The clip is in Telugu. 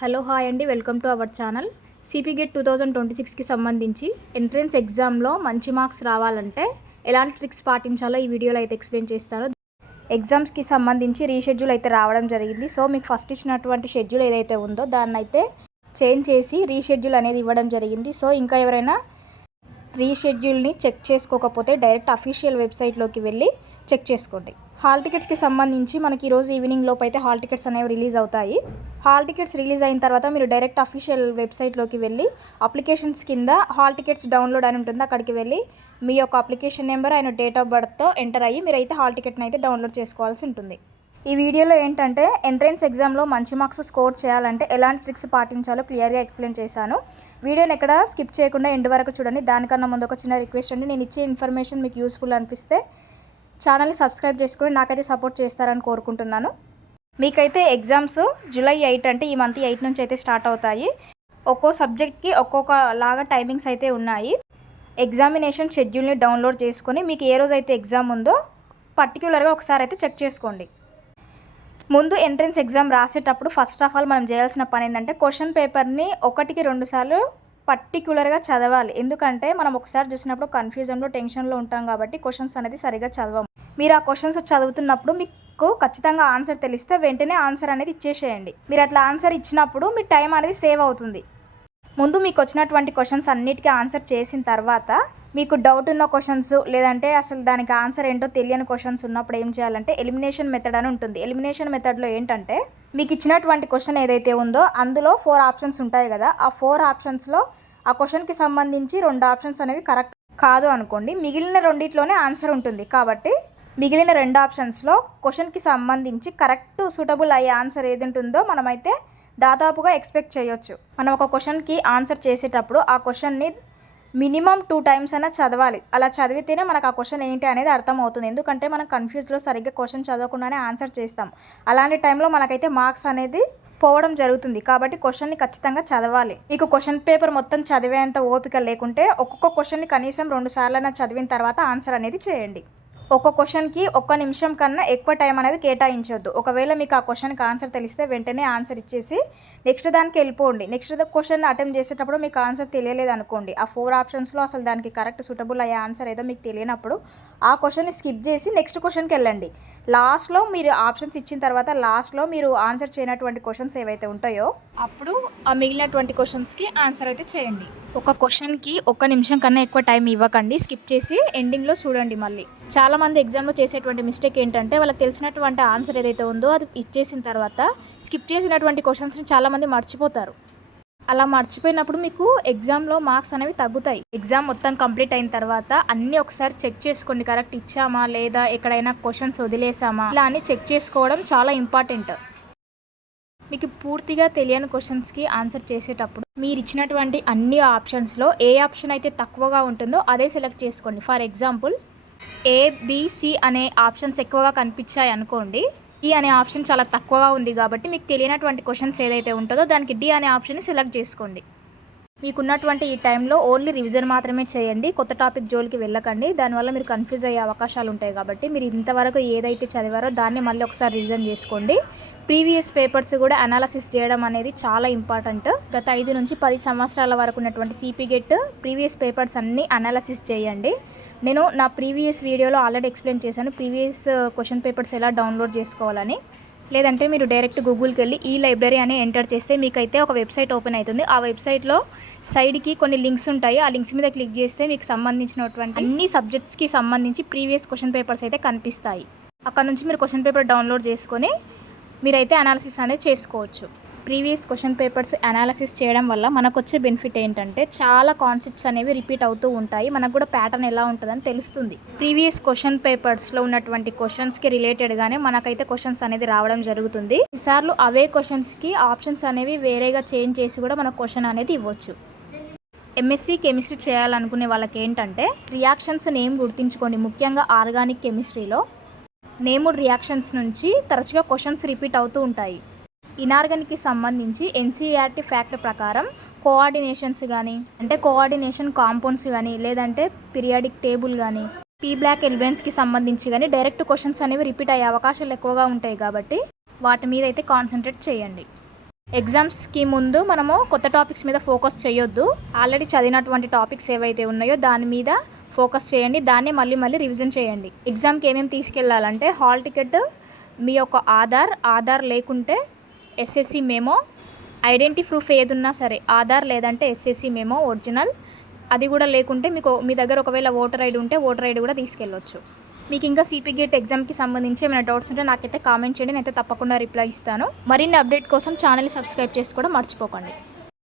హలో హాయ్ అండి, welcome to our channel. CP GET 2026కి సంబంధించి ఎంట్రన్స్ ఎగ్జామ్లో మంచి మార్క్స్ రావాలంటే ఎలాంటి ట్రిక్స్ పాటించాలో ఈ వీడియోలో అయితే ఎక్స్ప్లెయిన్ చేస్తాను. ఎగ్జామ్స్కి సంబంధించి రీషెడ్యూల్ అయితే రావడం జరిగింది. సో మీకు ఫస్ట్ ఇచ్చినటువంటి షెడ్యూల్ ఏదైతే ఉందో దాన్ని అయితే చేంజ్ చేసి రీషెడ్యూల్ అనేది ఇవ్వడం జరిగింది. సో ఇంకా ఎవరైనా రీషెడ్యూల్ని చెక్ చేసుకోకపోతే డైరెక్ట్ అఫీషియల్ వెబ్సైట్లోకి వెళ్ళి చెక్ చేసుకోండి. హాల్ టికెట్స్కి సంబంధించి మనకి ఈరోజు ఈవినింగ్ లోపు అయితే హాల్ టికెట్స్ అనేవి రిలీజ్ అవుతాయి. హాల్ టికెట్స్ రిలీజ్ అయిన తర్వాత మీరు డైరెక్ట్ అఫీషియల్ వెబ్సైట్లోకి వెళ్ళి అప్లికేషన్స్ కింద హాల్ టికెట్స్ డౌన్లోడ్ అని ఉంటుంది. అక్కడికి వెళ్ళి మీ యొక్క application number and date of బర్త్తో ఎంటర్ అయ్యి మీరైతే హాల్ టికెట్ని అయితే డౌన్లోడ్ చేసుకోవాల్సి ఉంటుంది. ఈ వీడియోలో ఏంటంటే ఎంట్రన్స్ ఎగ్జామ్లో మంచి మార్క్స్ స్కోర్ చేయాలంటే ఎలాంటి ట్రిక్స్ పాటించాలో క్లియర్గా ఎక్స్ప్లెయిన్ చేశాను. వీడియోని ఎక్కడ స్కిప్ చేయకుండా ఎండ్ వరకు చూడండి. దానికన్నా ముందు ఒక చిన్న రిక్వెస్ట్ అండి, నేను ఇచ్చే ఇన్ఫర్మేషన్ మీకు యూస్ఫుల్ అనిపిస్తే ఛానల్ని సబ్స్క్రైబ్ చేసుకుని నాకైతే సపోర్ట్ చేస్తారని కోరుకుంటున్నాను. మీకైతే ఎగ్జామ్స్ జూలై 8 అంటే ఈ మంత్ 8 నుంచి అయితే స్టార్ట్ అవుతాయి. ఒక్కో సబ్జెక్ట్కి ఒక్కొక్క లాగా టైమింగ్స్ అయితే ఉన్నాయి. ఎగ్జామినేషన్ షెడ్యూల్ని డౌన్లోడ్ చేసుకొని మీకు ఏ రోజు అయితే ఎగ్జామ్ ఉందో పర్టిక్యులర్గా ఒకసారి అయితే చెక్ చేసుకోండి. ముందు ఎంట్రన్స్ ఎగ్జామ్ రాసేటప్పుడు ఫస్ట్ ఆఫ్ ఆల్ మనం చేయాల్సిన పని ఏంటంటే క్వశ్చన్ పేపర్ని 1-2 సార్లు పర్టిక్యులర్గా చదవాలి. ఎందుకంటే మనం ఒకసారి చూసినప్పుడు కన్ఫ్యూజన్లో టెన్షన్లో ఉంటాం కాబట్టి క్వశ్చన్స్ అనేది సరిగా చదవం. మీరు ఆ క్వశ్చన్స్ చదువుతున్నప్పుడు మీకు ఖచ్చితంగా ఆన్సర్ తెలిస్తే వెంటనే ఆన్సర్ అనేది ఇచ్చేసేయండి. మీరు అట్లా ఆన్సర్ ఇచ్చినప్పుడు మీ టైం అనేది సేవ్ అవుతుంది. ముందు మీకు వచ్చినటువంటి క్వశ్చన్స్ అన్నిటికీ ఆన్సర్ చేసిన తర్వాత మీకు డౌట్ ఉన్న క్వశ్చన్స్ లేదంటే అసలు దానికి ఆన్సర్ ఏంటో తెలియని క్వశ్చన్స్ ఉన్నప్పుడు ఏం చేయాలంటే ఎలిమినేషన్ మెథడ్ అని ఉంటుంది. ఎలిమినేషన్ మెథడ్లో ఏంటంటే మీకు ఇచ్చినటువంటి క్వశ్చన్ ఏదైతే ఉందో అందులో 4 ఆప్షన్స్ ఉంటాయి కదా, ఆ 4 ఆప్షన్స్లో ఆ క్వశ్చన్కి సంబంధించి 2 ఆప్షన్స్ అనేవి కరెక్ట్ కాదు అనుకోండి, మిగిలిన రెండిట్లోనే ఆన్సర్ ఉంటుంది. కాబట్టి మిగిలిన 2 ఆప్షన్స్లో క్వశ్చన్కి సంబంధించి కరెక్ట్ సూటబుల్ అయ్యే ఆన్సర్ ఏది ఉంటుందో మనమైతే దాదాపుగా ఎక్స్పెక్ట్ చేయొచ్చు. మనం ఒక క్వశ్చన్కి ఆన్సర్ చేసేటప్పుడు ఆ క్వశ్చన్ని మినిమం 2 టైమ్స్ అయినా చదవాలి. అలా చదివితేనే మనకు ఆ క్వశ్చన్ ఏంటి అనేది అర్థమవుతుంది. ఎందుకంటే మనం కన్ఫ్యూజ్లో సరిగ్గా క్వశ్చన్ చదవకుండానే ఆన్సర్ చేస్తాం. అలాంటి టైంలో మనకైతే మార్క్స్ అనేది పోవడం జరుగుతుంది. కాబట్టి క్వశ్చన్ని ఖచ్చితంగా చదవాలి. మీకు క్వశ్చన్ పేపర్ మొత్తం చదివేంత ఓపిక లేకుంటే ఒక్కొక్క క్వశ్చన్ని కనీసం 2 సార్లైనా చదివిన తర్వాత ఆన్సర్ అనేది చేయండి. ఒక్క క్వశ్చన్కి 1 నిమిషం కన్నా ఎక్కువ టైం అనేది కేటాయించొద్దు. ఒకవేళ మీకు ఆ క్వశ్చన్కి ఆన్సర్ తెలిస్తే వెంటనే ఆన్సర్ ఇచ్చేసి నెక్స్ట్ దానికి వెళ్ళిపోండి. నెక్స్ట్ క్వశ్చన్ అటెంప్ట్ చేసేటప్పుడు మీకు ఆన్సర్ తెలియలేదు అనుకోండి, ఆ 4 ఆప్షన్స్లో అసలు దానికి కరెక్ట్ సూటబుల్ అయ్యే ఆన్సర్ ఏదో మీకు తెలియనప్పుడు ఆ క్వశ్చన్ని స్కిప్ చేసి నెక్స్ట్ క్వశ్చన్కి వెళ్ళండి. లాస్ట్లో మీరు ఆప్షన్స్ ఇచ్చిన తర్వాత లాస్ట్లో మీరు ఆన్సర్ చేయనటువంటి క్వశ్చన్స్ ఏవైతే ఉంటాయో అప్పుడు ఆ మిగిలినటువంటి క్వశ్చన్స్కి ఆన్సర్ అయితే చేయండి. ఒక క్వశ్చన్కి 1 నిమిషం కన్నా ఎక్కువ టైం ఇవ్వకండి, స్కిప్ చేసి ఎండింగ్లో చూడండి. మళ్ళీ చాలామంది ఎగ్జామ్లో చేసేటువంటి మిస్టేక్ ఏంటంటే వాళ్ళకి తెలిసినటువంటి ఆన్సర్ ఏదైతే ఉందో అది ఇచ్చేసిన తర్వాత స్కిప్ చేసినటువంటి క్వశ్చన్స్ని చాలామంది మర్చిపోతారు. అలా మర్చిపోయినప్పుడు మీకు ఎగ్జామ్లో మార్క్స్ అనేవి తగ్గుతాయి. ఎగ్జామ్ మొత్తం కంప్లీట్ అయిన తర్వాత అన్నీ ఒకసారి చెక్ చేసుకోండి, కరెక్ట్ ఇచ్చామా లేదా ఎక్కడైనా క్వశ్చన్స్ వదిలేసామా ఇలా అని చెక్ చేసుకోవడం చాలా ఇంపార్టెంట్. మీకు పూర్తిగా తెలియని క్వశ్చన్స్కి ఆన్సర్ చేసేటప్పుడు మీరు ఇచ్చినటువంటి అన్ని ఆప్షన్స్లో ఏ ఆప్షన్ అయితే తక్కువగా ఉంటుందో అదే సెలెక్ట్ చేసుకోండి. ఫర్ ఎగ్జాంపుల్ ABC అనే ఆప్షన్స్ ఎక్కువగా కనిపించాయి అనుకోండి, D అనే ఆప్షన్ చాలా తక్కువగా ఉంది కాబట్టి మీకు తెలియనటువంటి క్వశ్చన్స్ ఏదైతే ఉంటుందో దానికి D అనే ఆప్షన్ని సెలెక్ట్ చేసుకోండి. మీకున్నటువంటి ఈ టైంలో ఓన్లీ రివిజన్ మాత్రమే చేయండి, కొత్త టాపిక్ జోలికి వెళ్ళకండి. దానివల్ల మీరు కన్ఫ్యూజ్ అయ్యే అవకాశాలు ఉంటాయి. కాబట్టి మీరు ఇంతవరకు ఏదైతే చదివారో దాన్ని మళ్ళీ ఒకసారి రివిజన్ చేసుకోండి. ప్రీవియస్ పేపర్స్ కూడా అనాలసిస్ చేయడం అనేది చాలా ఇంపార్టెంట్. గత 5 నుంచి 10 సంవత్సరాల వరకు ఉన్నటువంటి సిపి గెట్ ప్రీవియస్ పేపర్స్ అన్నీ అనాలసిస్ చేయండి. నేను నా ప్రీవియస్ వీడియోలో ఆల్రెడీ ఎక్స్ప్లెయిన్ చేశాను ప్రీవియస్ క్వశ్చన్ పేపర్స్ ఎలా డౌన్లోడ్ చేసుకోవాలని. లేదంటే మీరు డైరెక్ట్ గూగుల్కి వెళ్ళి ఈ లైబ్రరీ అని ఎంటర్ చేస్తే మీకైతే ఒక వెబ్సైట్ ఓపెన్ అవుతుంది. ఆ వెబ్సైట్లో సైడ్కి కొన్ని లింక్స్ ఉంటాయి. ఆ లింక్స్ మీద క్లిక్ చేస్తే మీకు సంబంధించినటువంటి అన్ని సబ్జెక్ట్స్కి సంబంధించి ప్రీవియస్ క్వశ్చన్ పేపర్స్ అయితే కనిపిస్తాయి. అక్కడ నుంచి మీరు క్వశ్చన్ పేపర్ డౌన్లోడ్ చేసుకొని మీరైతే అనాలిసిస్ అనేది చేసుకోవచ్చు. ప్రీవియస్ క్వశ్చన్ పేపర్స్ అనాలిసిస్ చేయడం వల్ల మనకు వచ్చే బెనిఫిట్ ఏంటంటే చాలా కాన్సెప్ట్స్ అనేవి రిపీట్ అవుతూ ఉంటాయి. మనకు కూడా ప్యాటర్న్ ఎలా ఉంటుందని తెలుస్తుంది. ప్రీవియస్ క్వశ్చన్ పేపర్స్లో ఉన్నటువంటి క్వశ్చన్స్కి రిలేటెడ్గానే మనకైతే క్వశ్చన్స్ అనేది రావడం జరుగుతుంది. ఈసార్లు అవే క్వశ్చన్స్కి ఆప్షన్స్ అనేవి వేరేగా చేంజ్ చేసి కూడా మనకు క్వశ్చన్ అనేది ఇవ్వచ్చు. ఎంఎస్సి కెమిస్ట్రీ చేయాలనుకునే వాళ్ళకి ఏంటంటే రియాక్షన్స్ నేమ్ గుర్తుంచుకోండి. ముఖ్యంగా ఆర్గానిక్ కెమిస్ట్రీలో నేమ్డ్ రియాక్షన్స్ నుంచి తరచుగా క్వశ్చన్స్ రిపీట్ అవుతూ ఉంటాయి. ఇనార్గానిక్కి సంబంధించి ఎన్సీఈఆర్టీ ఫ్యాక్ట్ ప్రకారం కోఆర్డినేషన్స్ కానీ అంటే కోఆర్డినేషన్ కాంపౌండ్స్ కానీ లేదంటే పీరియాడిక్ టేబుల్ కానీ పీ బ్లాక్ ఎలిమెంట్స్కి సంబంధించి కానీ డైరెక్ట్ క్వశ్చన్స్ అనేవి రిపీట్ అయ్యే అవకాశాలు ఎక్కువగా ఉంటాయి. కాబట్టి వాటి మీద అయితే కాన్సన్ట్రేట్ చేయండి. ఎగ్జామ్స్కి ముందు మనము కొత్త టాపిక్స్ మీద ఫోకస్ చేయొద్దు. ఆల్రెడీ చదివినటువంటి టాపిక్స్ ఏవైతే ఉన్నాయో దాని మీద ఫోకస్ చేయండి. దాన్ని మళ్ళీ మళ్ళీ రివిజన్ చేయండి. ఎగ్జామ్కి ఏమేమి తీసుకెళ్ళాలంటే హాల్ టికెట్, మీ యొక్క ఆధార్ లేకుంటే ఎస్ఎస్సి మెమో, ఐడెంటిటీ ప్రూఫ్ ఏది ఉన్నా సరే ఆధార్ లేదంటే ఎస్ఎస్సి మెమో ఒరిజినల్, అది కూడా లేకుంటే మీ దగ్గర ఒకవేళ ఓటర్ ఐడి ఉంటే ఓటర్ ఐడి కూడా తీసుకెళ్ళొచ్చు. మీకు ఇంకా సిపి గేట్ ఎగ్జామ్కి సంబంధించి ఏమైనా డౌట్స్ ఉంటే నాకైతే కామెంట్ చేయండి. నేనైతే తప్పకుండా రిప్లై ఇస్తాను. మరిన్ని అప్డేట్ కోసం ఛానల్ని సబ్స్క్రైబ్ చేసుకోవడం మర్చిపోకండి.